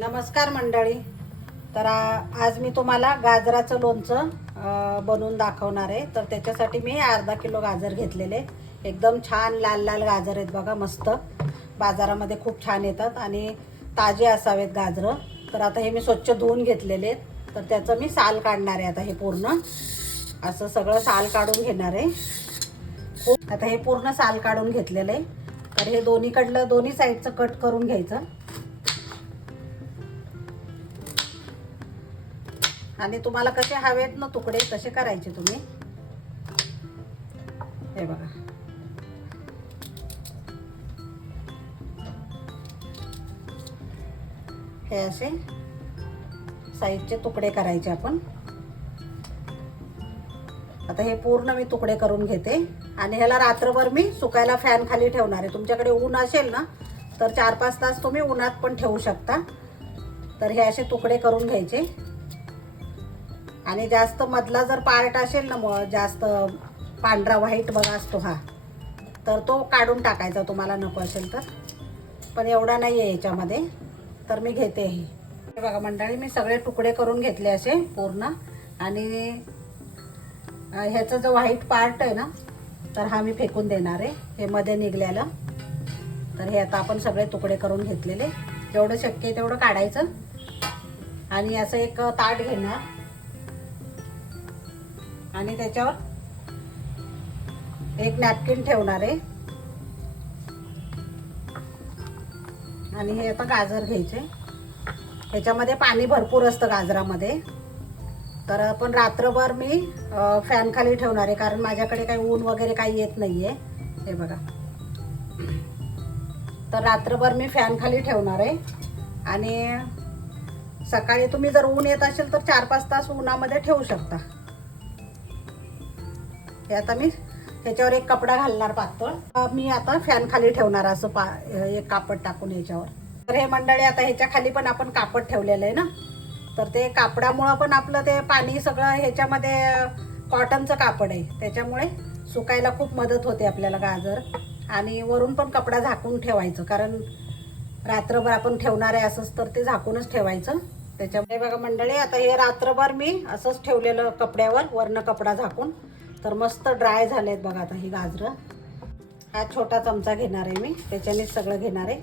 नमस्कार मंडळी. तर आज मी तुम्हाला गाजराचं लोणचं बनवून दाखवणार आहे. तर त्याच्यासाठी मी अर्धा किलो गाजर घेतलेले. एकदम छान लाल लाल गाजर आहेत बघा मस्त. बाजारामध्ये खूप छान येतात आणि ताजे असावेत गाजरं. तर आता हे मी स्वच्छ धुवून घेतलेले आहेत. तर त्याचं मी साल काढणार आहे आता हे पूर्ण. असं सगळं साल काढून घेणार आहे. आता हे पूर्ण साल काढून घेतलेलं आहे. तर हे दोन्हीकडलं दोन्ही साईडचं कट करून घ्यायचं. आणि तुम्हाला कसे हवेत ना तुकडे तसे करायचे तुम्ही. हे बघा. हे असे साईजचे तुकडे करायचे आपण. आता हे पूर्ण मी तुकडे करून घेते. आणि ह्याला रात्रभर मी सुकायला फॅन खाली ठेवणार आहे. तुमच्याकडे ऊन असेल ना तर चार पाच तास तुम्ही उन्हात पण ठेवू शकता. तर हे असे तुकडे करून घ्यायचे. आणि जास्त मधला जर पार्ट असेल ना मग जास्त पांढरा व्हाईट बघा असतो हा तर तो काढून टाकायचा तुम्हाला नको असेल तर. पण एवढा नाही आहे याच्यामध्ये तर मी घेते हे. बघा मंडळी मी सगळे तुकडे करून घेतले असे पूर्ण. आणि ह्याचा जो व्हाईट पार्ट आहे ना तर हा मी फेकून देणार आहे. हे मध्ये निघलेलं. तर हे आता आपण सगळे तुकडे करून घेतलेले. जेवढं शक्य आहे तेवढं काढायचं. आणि असं एक ताट घेणार. आणि त्याच्यावर एक नॅपकिन ठेवणार आहे. आणि हे आता गाजर घ्यायचे. ह्याच्यामध्ये पाणी भरपूर असतं गाजरामध्ये. तर पण रात्रभर मी फॅनखाली फॅन खाली ठेवणार आहे कारण माझ्याकडे काही ऊन वगैरे काही येत नाही आहे हे बघा. तर रात्रभर मी फॅन खाली ठेवणार आहे. आणि सकाळी तुम्ही जर ऊन येत असेल तर चार पाच तास उन्हामध्ये ठेवू शकता. हे आता मी त्याच्यावर एक कपडा घालणार पातळ. मी आता फॅन खाली ठेवणार असं पा एक कापड टाकून याच्यावर तर हे मंडळी आता ह्याच्या खाली पण आपण कापड ठेवलेलं आहे ना? तर ते कापडामुळं पण आपलं ते पाणी सगळं ह्याच्यामध्ये कॉटनचं कापड आहे. त्याच्यामुळे सुकायला खूप मदत होते आपल्याला गाजर. आणि वरून पण कपडा झाकून ठेवायचं कारण रात्रभर आपण ठेवणार आहे असंच तर ते झाकूनच ठेवायचं. त्याच्यामुळे बघा मंडळी आता हे रात्रभर मी असंच ठेवलेलं कपड्यावर वरनं कपडा झाकून. तर मस्त ड्राय झाले आहेत बघा आता ही गाजरं. हा छोटा चमचा घेणार आहे मी. त्याच्यानेच सगळं घेणार आहे.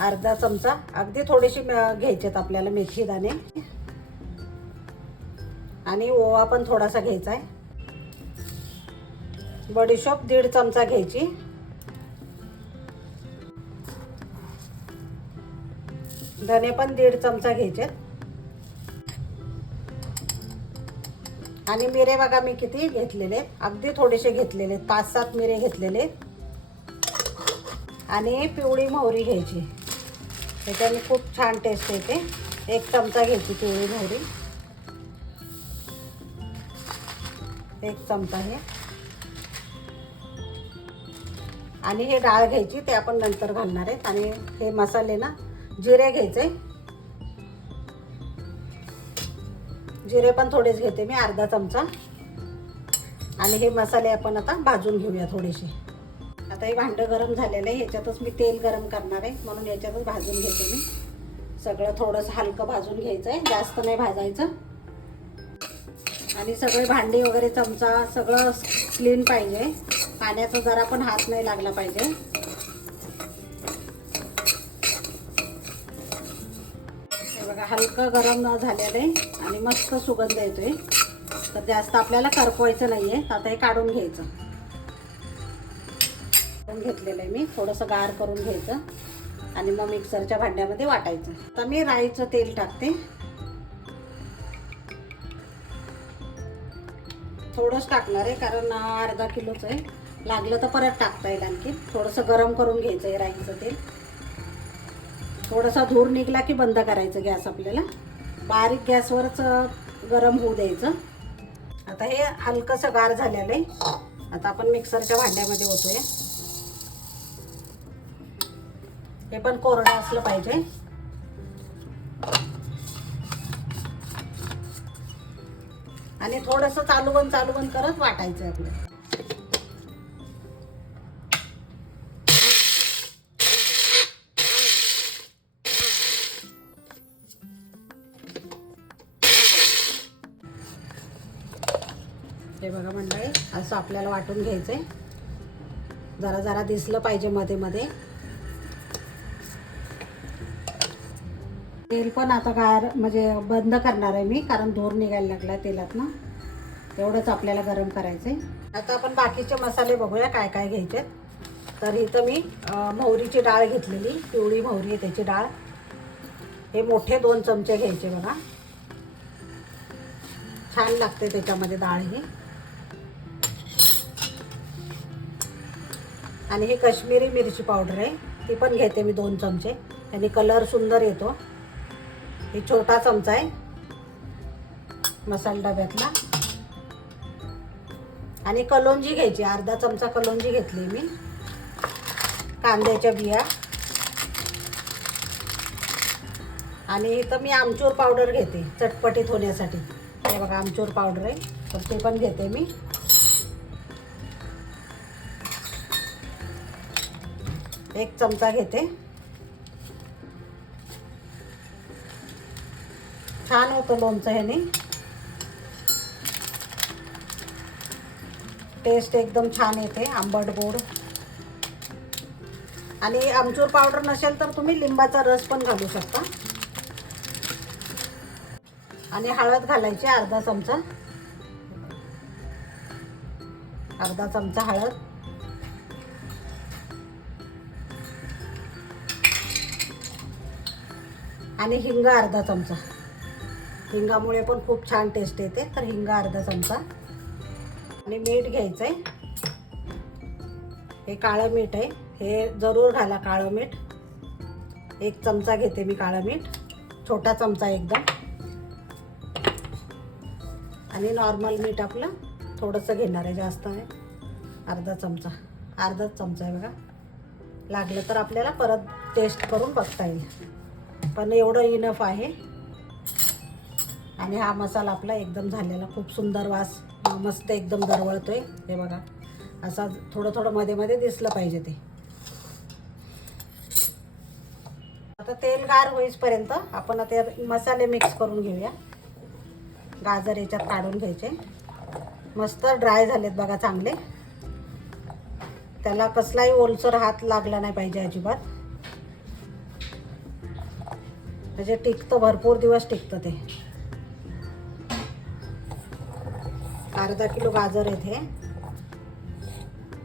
अर्धा चमचा. अगदी थोडीशी घ्यायचे घ्यायचेत आपल्याला मेथी दाणे आणि ओवा पण थोडासा घ्यायचा आहे. बडीशॉप दीड चमचा घ्यायची. धने पण दीड चमचा घ्यायचे आणि मिरे बघा मी किती घेतलेले. अगदी थोडेसे घेतलेले. पाच सात मिरे घेतलेले. आणि पिवळी मोहरी घ्यायची. त्याच्याने खूप छान टेस्ट येते. एक चमचा घ्यायची पिवळी मोहरी. एक चमचा हे. आणि हे डाळ घ्यायची ते आपण नंतर घालणार आहेत आणि हे मसाले ना जिरे घ्यायचे. जिरे पण थोडेच घेते मी अर्धा चमचा. आणि हे मसाले आपण आता भाजून घेऊया थोडेसे. आता हे भांडं गरम झालेलं आहे ह्याच्यातच मी तेल गरम करणार आहे म्हणून याच्यातच भाजून घेते मी. सगळं थोडंसं हलकं भाजून घ्यायचं आहे जास्त नाही भाजायचं. आणि सगळे भांडी वगैरे चमचा सगळं क्लीन पाहिजे. पाण्याचा जरा पण हात नाही लागला पाहिजे हे बघा हलकं गरम झालेलं आहे आणि मस्त सुगंध येतोय. तर जास्त आपल्याला करपवायचं नाही आहे आता हे काढून घ्यायचं. काढून घेतलेलं आहे मी. थोडंसं गार करून घ्यायचं आणि मग मिक्सरच्या भांड्यामध्ये वाटायचं. आता मी राईचं तेल टाकते. थोडंच टाकणार आहे कारण अर्धा किलोचं आहे. लागलं तर परत टाकता येईल आणखी. थोडंसं गरम करून घ्यायचं आहे राईचं तेल. थोडासा धूर निघला की बंद करायचं गॅस आपल्याला. बारीक गॅसवरच गरम होऊ द्यायचं. आता हे हलकंसं गार झालेलं आहे. आता आपण मिक्सरच्या भांड्यामध्ये होतोय हे पण कोरडं असलं पाहिजे. आणि थोडंसं चालू बंद चालू बंद करत वाटायचं आहे आपलं. हे बघा मंडळी असं आपल्याला वाटून घ्यायचं आहे जरा जरा दिसलं पाहिजे मध्ये मध्ये. तेल पण आता गार म्हणजे बंद करणार आहे मी कारण धूर निघायला लागला तेलात ना. एवढंच आपल्याला गरम करायचं आहे आता आपण बाकीचे मसाले बघूया काय काय घ्यायचे तर इथं मी मोहरीची डाळ घेतलेली पिवळी मोहरी आहे त्याची डाळ. हे मोठे दोन चमचे घ्यायचे बघा. छान लागते त्याच्यामध्ये डाळ ही. आणि ही काश्मीरी मिरची पावडर आहे. ती पण घेते मी दोन चमचे. त्याने कलर सुंदर येतो. हे छोटा चमचा आहे. मसाला डब्यातला. आणि कलोंजी घ्यायची. अर्धा चमचा कलोंजी घेतली मी. कांद्याच्या बिया. आणि इथं मी आमचूर पावडर घेते. चटपटीत होण्यासाठी. हे बघा आमचूर पावडर आहे. तर ते पण घेते मी. एक चमचा घेते. छान होतं लोणचं ह्याने टेस्ट एकदम छान येते आंबट गोड. आणि आमचूर पावडर नसेल तर तुम्ही लिंबाचा रस पण घालू शकता. आणि हळद घालायची अर्धा चमचा. अर्धा चमचा हळद. आणि हिंग अर्धा चमचा. हिंगामुळे पण खूप छान टेस्ट येते. तर हिंग अर्धा चमचा. आणि मीठ घ्यायचं आहे हे काळं मीठ आहे. हे जरूर घाला काळं मीठ. एक चमचा घेते मी काळं मीठ. छोटा चमचा एकदम. आणि नॉर्मल मीठ आपलं थोडंसं घेणार आहे जास्त आहे. अर्धा चमचा. अर्धाच चमचा आहे बघा. लागलं तर आपल्याला परत टेस्ट करून बघता येईल. पण एवढं इनफ आहे. आणि हा मसाला आपला एकदम झालेला खूप सुंदर वास मस्त एकदम दरवळतो आहे हे बघा असा थोडं थोडं मध्ये मध्ये दिसलं पाहिजे ते. आता तेल गार होईसपर्यंत आपण आता मसाले मिक्स करून घेऊया. गाजर याच्यात काढून घ्यायचे. मस्त ड्राय झालेत बघा चांगले. त्याला कसलाही ओलसर हात लागला नाही पाहिजे अजिबात. म्हणजे टिकतं भरपूर दिवस टिकतं ते. अर्धा किलो गाजर येते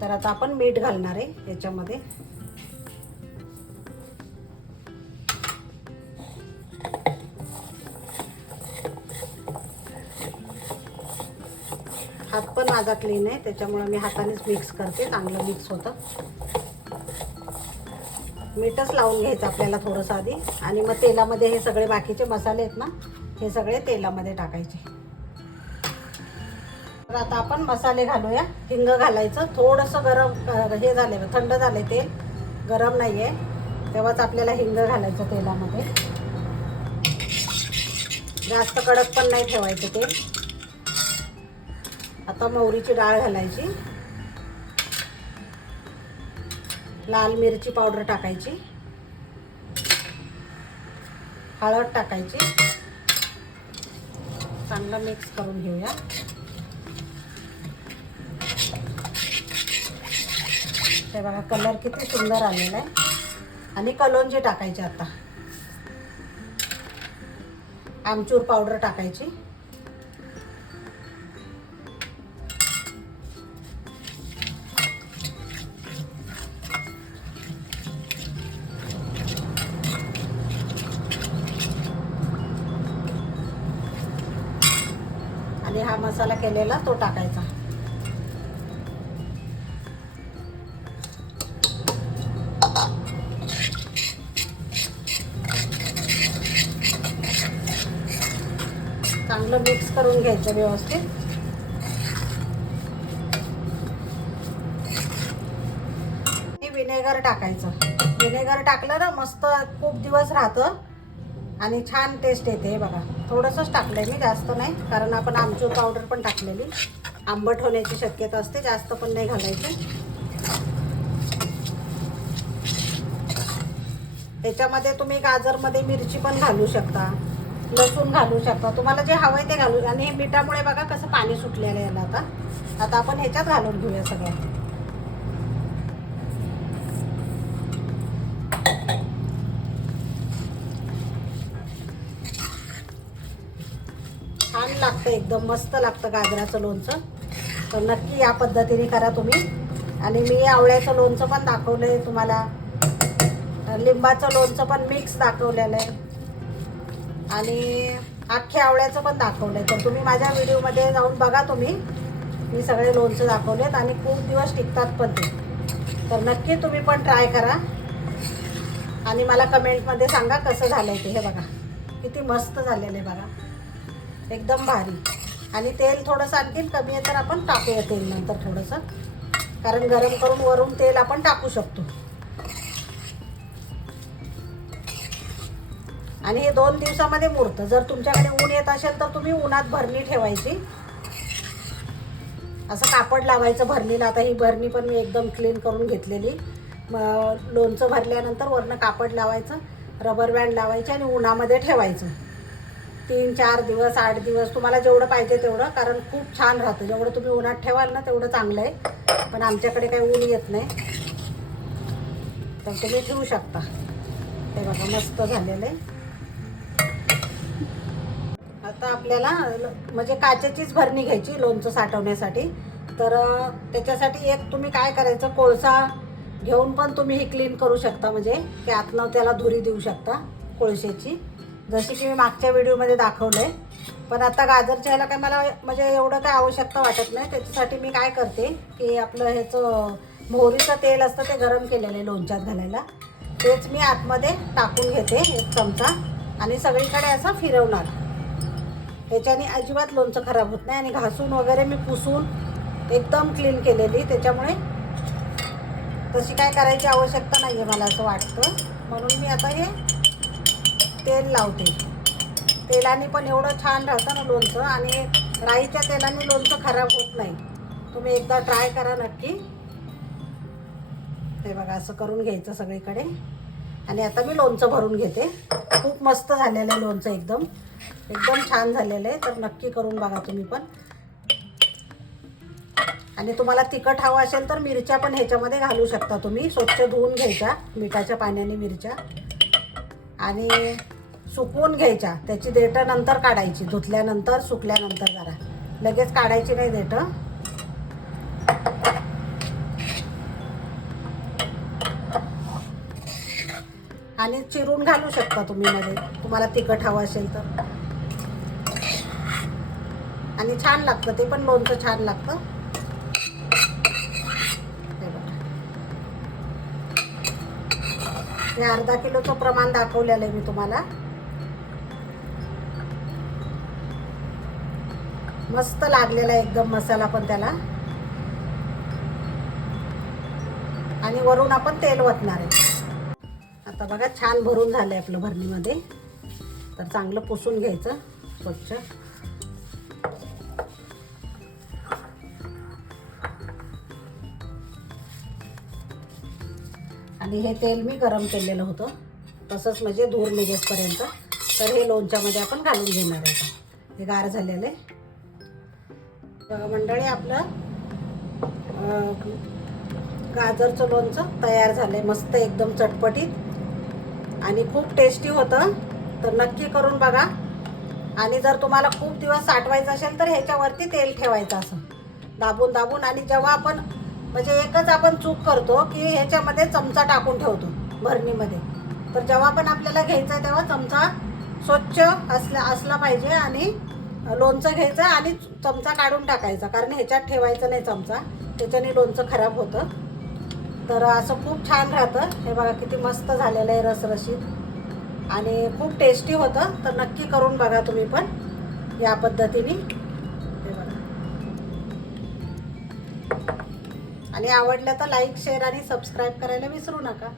तर आता आपण मीठ घालणार आहे याच्यामध्ये. हात पण माझा क्लीन आहे त्याच्यामुळे मी हातानेच मिक्स करते चांगलं मिक्स होतं. मीठच लावून घ्यायचं आपल्याला थोडंसं आधी. आणि मग तेलामध्ये हे सगळे बाकीचे मसाले आहेत ना हे सगळे तेलामध्ये टाकायचे. तर आता आपण मसाले घालूया. हिंग घालायचं. थोडंसं गरम हे झालं थंड झालं तेल. गरम नाही आहे तेव्हाच आपल्याला हिंग घालायचं तेलामध्ये. जास्त कडक पण नाही ठेवायचं तेल. आता मोहरीची डाळ घालायची. लाल मिरची पावडर टाकायची. हळद टाकायची. चांगलं मिक्स करून घेऊया. ते बघा कलर किती सुंदर आलेला आहे. आणि कलोंजी टाकायची आता. आमचूर पावडर टाकायची. मसाला केलेला तो टाकायचा. चांगलं मिक्स करून घ्यायचं व्यवस्थित. आणि विनेगर टाकायचं. विनेगर टाकलं ना मस्त खूप दिवस राहतं. आणि छान टेस्ट येते हे बघा. थोडंसंच टाकलंय मी जास्त नाही कारण आपण आमचूर पावडर पण टाकलेली. आंबट होण्याची शक्यता असते जास्त पण नाही घालायची. याच्यामध्ये तुम्ही गाजरमध्ये मिरची पण घालू शकता लसूण घालू शकता. तुम्हाला जे हवं आहे ते घालू आणि हे मिठामुळे बघा कसं पाणी सुटलेलं आहे याला आता. आता आपण ह्याच्यात घालून घेऊया सगळं छान लागतं एकदम मस्त लागतं गाजराचं लोणचं. तर नक्की या पद्धतीने करा तुम्ही. आणि मी आवळ्याचं लोणचं पण दाखवलं आहे तुम्हाला लिंबाचं लोणचं पण मिक्स दाखवलेलं आहे. आणि अख्खे आवळ्याचं पण दाखवलं आहे तर तुम्ही माझ्या व्हिडिओमध्ये जाऊन बघा तुम्ही. मी सगळे लोणचं दाखवलेत आणि खूप दिवस टिकतात पण ते. तर नक्की तुम्ही पण ट्राय करा. आणि मला कमेंटमध्ये सांगा कसं झालं आहे ते. हे बघा. किती मस्त झालेलं आहे बघा. एकदम भारी. आणि तेल थोडंसं आणखीन कमी आहे तर आपण टाकूया तेल नंतर थोडंसं. कारण गरम करून वरून तेल आपण टाकू शकतो. आणि हे दोन दिवसामध्ये मुरतं. जर तुमच्याकडे ऊन येत असेल तर तुम्ही उन्हात भरणी ठेवायची. असं कापड लावायचं भरणीला. आता ही भरणी पण मी एकदम क्लीन करून घेतलेली. मग लोणचं भरल्यानंतर वरनं कापड लावायचं रबर बँड लावायचं आणि उन्हामध्ये ठेवायचं. तीन चार दिवस आठ दिवस तुम्हाला जेवढं पाहिजे तेवढं कारण खूप छान राहतं. जेवढं तुम्ही उन्हात ठेवाल ना तेवढं चांगलं आहे. पण आमच्याकडे काही ऊन येत नाही. तर तुम्ही ठेवू शकता. ते बघा मस्त झालेलं आहे. आता आपल्याला म्हणजे काचेचीच भरणी घ्यायची लोणचं साठवण्यासाठी. तर त्याच्यासाठी एक तुम्ही काय करायचं कोळसा घेऊन पण तुम्ही ही क्लीन करू शकता. म्हणजे की आतनं त्याला धुरी देऊ शकता कोळशाची. जशी की मी मागच्या व्हिडिओमध्ये दाखवलं आहे पण आता गाजरच्या ह्याला काय मला म्हणजे एवढं काय आवश्यकता वाटत नाही. त्याच्यासाठी मी काय करते की आपलं ह्याचं मोहरीचं तेल असतं ते गरम केलेलं आहे लोणच्यात घालायला. तेच मी आतमध्ये टाकून घेते एक चमचा. आणि सगळीकडे असं फिरवणार. त्याच्याने अजिबात लोणचं खराब होत नाही. आणि घासून वगैरे मी पुसून एकदम क्लीन केलेली. त्याच्यामुळे तशी काय करायची आवश्यकता नाही आहे मला असं वाटतं. म्हणून मी आता हे तेल लावते. तेलाने पण एवढं छान राहतं ना लोणचं आणि राईच्या तेलाने लोणचं खराब होत नाही. तुम्ही एकदा ट्राय करा नक्की. हे बघा असं करून घ्यायचं सगळीकडे. आणि आता मी लोणचं भरून घेते. खूप मस्त झालेलं आहे लोणचं एकदम. एकदम छान झालेलं आहे तर नक्की करून बघा तुम्ही पण. आणि तुम्हाला तिखट हवं असेल तर मिरच्या पण ह्याच्यामध्ये घालू शकता तुम्ही. स्वच्छ धुवून घ्यायच्या मिठाच्या पाण्याने मिरच्या. आणि सुकवून घ्यायच्या. त्याची देठं नंतर काढायची. धुतल्यानंतर सुकल्यानंतर जरा. लगेच काढायची नाही देठं. आणि चिरून घालू शकता तुम्ही मध्ये. तुम्हाला तिखट हवं असेल तर. आणि छान लागतं. ते पण लोणचं छान लागतं. हे अर्धा किलोचं प्रमाण दाखवलेलं आहे मी तुम्हाला. मस्त लागलेला आहे एकदम मसाला पण त्याला. आणि वरून आपण तेल वतणार आहे. आता बघा छान भरून झालं आहे आपलं भरणीमध्ये. तर चांगलं पुसून घ्यायचं स्वच्छ. आणि हे तेल मी गरम केलेलं होतं. तसंच म्हणजे धूर निघेसपर्यंत. तर हे लोणच्यामध्ये आपण घालून घेणार आहे. हे गार झालेलं आहे. बघा मंडळी आपलं गाजरचं लोणचं तयार झालं आहे मस्त एकदम चटपटीत. आणि खूप टेस्टी होतं तर नक्की करून बघा. आणि जर तुम्हाला खूप दिवस साठवायचं असेल तर ह्याच्यावरती तेल ठेवायचं असं. दाबून दाबून. आणि जेव्हा आपण म्हणजे एकच आपण चूक करतो की ह्याच्यामध्ये चमचा टाकून ठेवतो भरणीमध्ये. तर जेव्हा पण आपल्याला घ्यायचं आहे तेव्हा चमचा स्वच्छ असला असला पाहिजे. आणि लोणचं घ्यायचं आणि चमचा काढून टाकायचा कारण ह्याच्यात ठेवायचं नाही चमचा. त्याच्याने लोणचं खराब होतं. तर असं खूप छान राहतं. हे बघा किती मस्त झालेलं आहे रसरशीत. आणि खूप टेस्टी होतं. तर नक्की करून बघा तुम्ही पण या पद्धतीने. हे बघा. आणि आवडलं तर लाईक शेअर आणि सबस्क्राईब करायला विसरू नका.